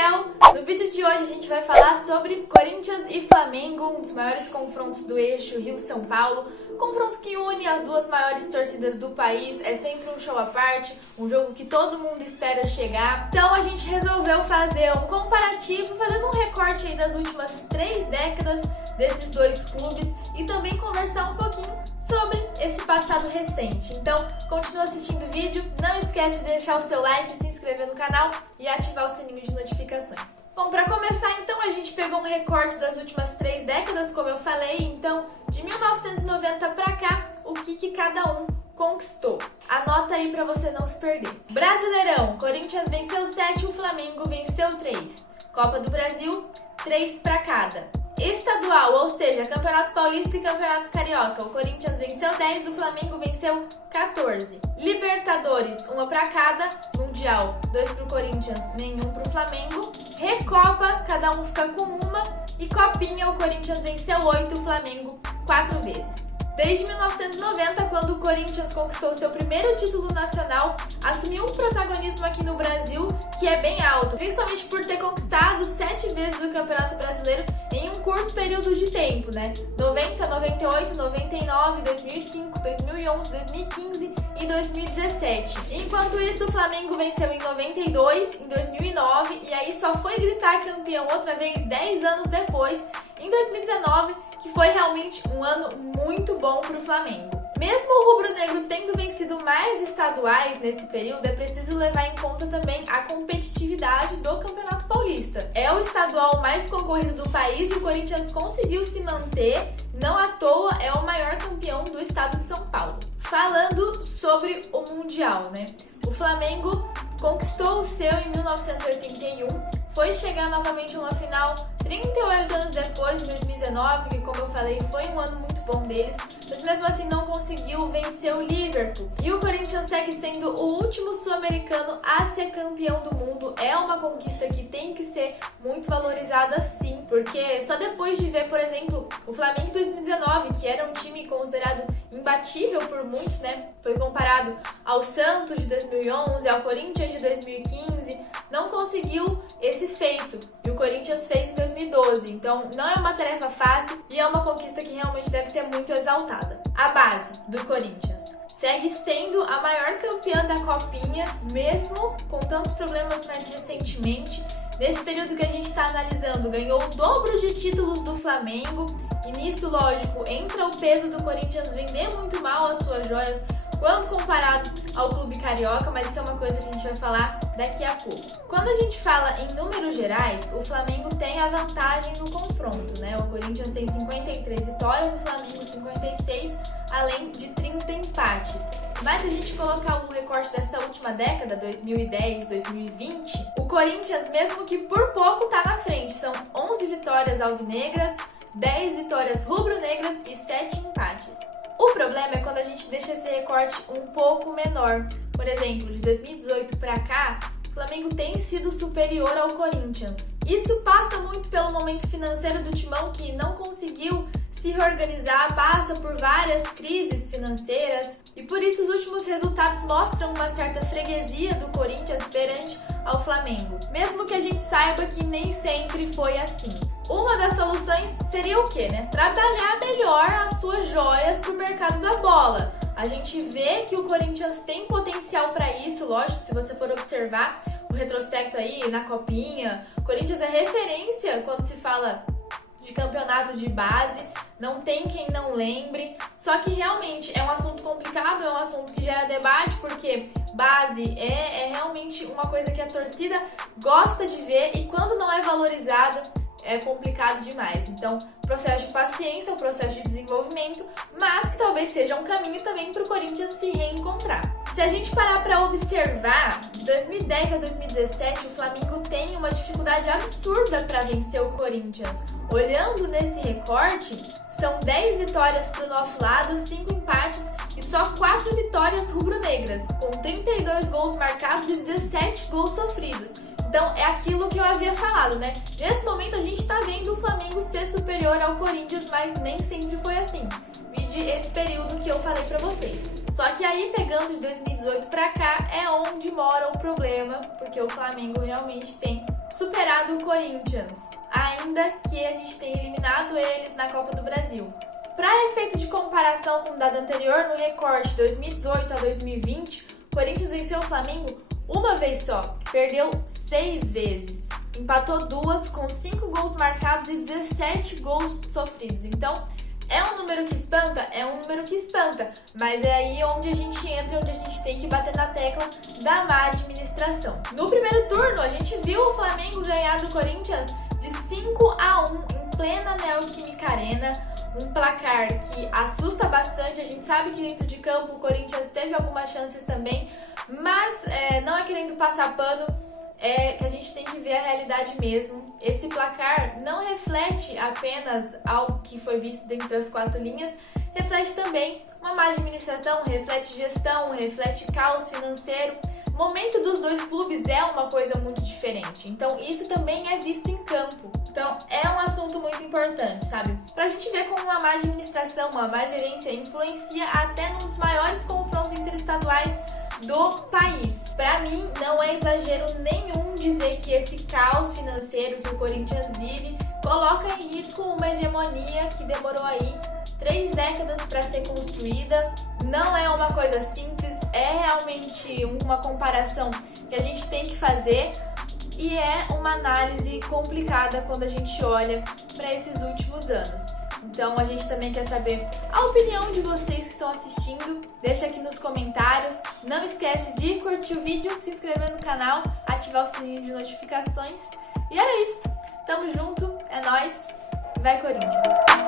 céu! No vídeo de hoje a gente vai falar sobre Corinthians e Flamengo, um dos maiores confrontos do eixo Rio-São Paulo. Confronto que une as duas maiores torcidas do país, é sempre um show à parte, um jogo que todo mundo espera chegar. Então a gente resolveu fazer um comparativo, fazendo um recorte aí das últimas 3 décadas desses dois clubes e também conversar um pouquinho sobre esse passado recente. Então, continua assistindo o vídeo, não esquece de deixar o seu like, se inscrever no canal e ativar o sininho de notificações. Bom, para começar então, a gente pegou um recorte das últimas 3 décadas, como eu falei, então, de 1990 para cá, o que cada um conquistou. Anota aí para você não se perder. Brasileirão, Corinthians venceu 7, o Flamengo venceu 3. Copa do Brasil, 3 para cada. Estadual, ou seja, Campeonato Paulista e Campeonato Carioca, o Corinthians venceu 10, o Flamengo venceu 14. Libertadores, 1 para cada. Mundial, 2 pro Corinthians, nenhum pro Flamengo. Recopa, cada um fica com uma. E Copinha, o Corinthians venceu 8, o Flamengo 4 vezes. Desde 1990, quando o Corinthians conquistou seu primeiro título nacional, assumiu um protagonismo aqui no Brasil que é bem alto, principalmente por ter conquistado 7 vezes o Campeonato Brasileiro em um curto período de tempo, né? 90, 98, 99, 2005, 2011, 2015 e 2017. Enquanto isso, o Flamengo venceu em 92, em 2009 e aí só foi gritar campeão outra vez 10 anos depois, em 2019, que foi realmente um ano muito bom para o Flamengo. Mesmo o rubro-negro tendo vencido mais estaduais nesse período, é preciso levar em conta também a competitividade do Campeonato Paulista. É o estadual mais concorrido do país e o Corinthians conseguiu se manter, não à toa é o maior campeão do estado de São Paulo. Falando sobre o Mundial, né? O Flamengo conquistou o seu em 1981, foi chegar novamente a uma final 38 anos depois, em 2019, que como eu falei, foi um ano muito bom deles, mas mesmo assim não conseguiu vencer o Liverpool. E o Corinthians segue sendo o último sul-americano a ser campeão do mundo. É uma conquista que tem que ser muito valorizada sim, porque só depois de ver, por exemplo, o Flamengo em 2019, que era um time considerado imbatível por muitos, né? Foi comparado ao Santos de 2011, ao Corinthians de 2015, não conseguiu esse feito. E o Corinthians fez em 2012. Então não é uma tarefa fácil e é uma conquista que realmente deve ser muito exaltada. A base do Corinthians segue sendo a maior campeã da Copinha, mesmo com tantos problemas mais recentemente. Nesse período que a gente está analisando, ganhou o dobro de títulos do Flamengo. E nisso, lógico, entra o peso do Corinthians vender muito mal as suas joias quando comparado ao clube carioca, mas isso é uma coisa que a gente vai falar daqui a pouco. Quando a gente fala em números gerais, o Flamengo tem a vantagem no confronto, né? O Corinthians tem 53 vitórias, o Flamengo 56, além de 30 empates. Mas se a gente colocar um recorte dessa última década, 2010, 2020, o Corinthians, mesmo que por pouco, tá na frente. São 11 vitórias alvinegras, 10 vitórias rubro-negras e 7 empates. O problema é quando a gente deixa esse recorte um pouco menor. Por exemplo, de 2018 para cá, o Flamengo tem sido superior ao Corinthians. Isso passa muito pelo momento financeiro do Timão, que não conseguiu se reorganizar, passa por várias crises financeiras e por isso os últimos resultados mostram uma certa freguesia do Corinthians perante ao Flamengo. Mesmo que a gente saiba que nem sempre foi assim. Uma das soluções seria o quê, né? Trabalhar melhor as suas joias para o mercado da bola. A gente vê que o Corinthians tem potencial para isso, lógico, se você for observar o retrospecto aí na Copinha, o Corinthians é referência quando se fala de campeonato de base, não tem quem não lembre, só que realmente é um assunto complicado, é um assunto que gera debate, porque base é realmente uma coisa que a torcida gosta de ver e quando não é valorizada, é complicado demais. Então, processo de paciência, um processo de desenvolvimento, mas que talvez seja um caminho também para o Corinthians se reencontrar. Se a gente parar para observar, de 2010 a 2017, o Flamengo tem uma dificuldade absurda para vencer o Corinthians. Olhando nesse recorte, são 10 vitórias para o nosso lado, 5 empates e só 4 vitórias rubro-negras, com 32 gols marcados e 17 gols sofridos. Então, é aquilo que eu havia falado, né? Nesse momento, a gente tá vendo o Flamengo ser superior ao Corinthians, mas nem sempre foi assim. Vide esse período que eu falei pra vocês. Só que aí, pegando de 2018 pra cá, é onde mora o problema, porque o Flamengo realmente tem superado o Corinthians, ainda que a gente tenha eliminado eles na Copa do Brasil. Para efeito de comparação com o dado anterior, no recorte 2018 a 2020, o Corinthians venceu o Flamengo uma vez só, perdeu 6 vezes, empatou 2 com 5 gols marcados e 17 gols sofridos. Então, é um número que espanta? É um número que espanta, mas é aí onde a gente entra, onde a gente tem que bater na tecla da má administração. No primeiro turno, a gente viu o Flamengo ganhar do Corinthians de 5-1 em plena Neoquímica Arena, um placar que assusta bastante. A gente sabe que dentro de campo o Corinthians teve algumas chances também, mas não é querendo passar pano, é que a gente tem que ver a realidade mesmo. Esse placar não reflete apenas algo que foi visto dentro das 4 linhas, reflete também uma má administração, reflete gestão, reflete caos financeiro. O momento dos dois clubes é uma coisa muito diferente, então isso também é visto em campo. Então é um assunto muito importante, sabe? Pra gente ver como uma má administração, uma má gerência influencia até nos maiores confrontos interestaduais do país. Pra mim, não é exagero nenhum dizer que esse caos financeiro que o Corinthians vive coloca em risco uma hegemonia que demorou aí 3 décadas para ser construída. Não é uma coisa simples, é realmente uma comparação que a gente tem que fazer e é uma análise complicada quando a gente olha para esses últimos anos. Então a gente também quer saber a opinião de vocês que estão assistindo, deixa aqui nos comentários. Não esquece de curtir o vídeo, se inscrever no canal, ativar o sininho de notificações. E era isso, tamo junto, é nóis, vai Corinthians!